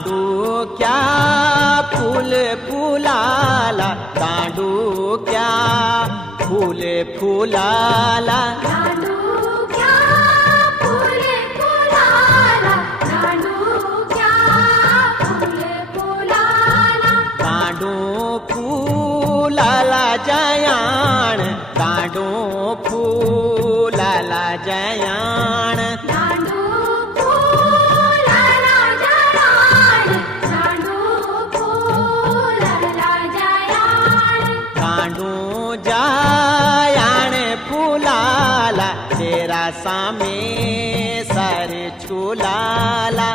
दांडूक्या फूल फुलाला, दांडूक्या फूल फुलाला, दांडूक्या फूल फुलाला, दांडूक्या फूल फुलाला, दांडू फुलाला जयाण, दांडू फुलाला जयाण, दांडू फुलाला जयाण, दांडू फुलाला जयाण, दांडू जयाण फुलाला, तेरा सामे सारे झुलाला,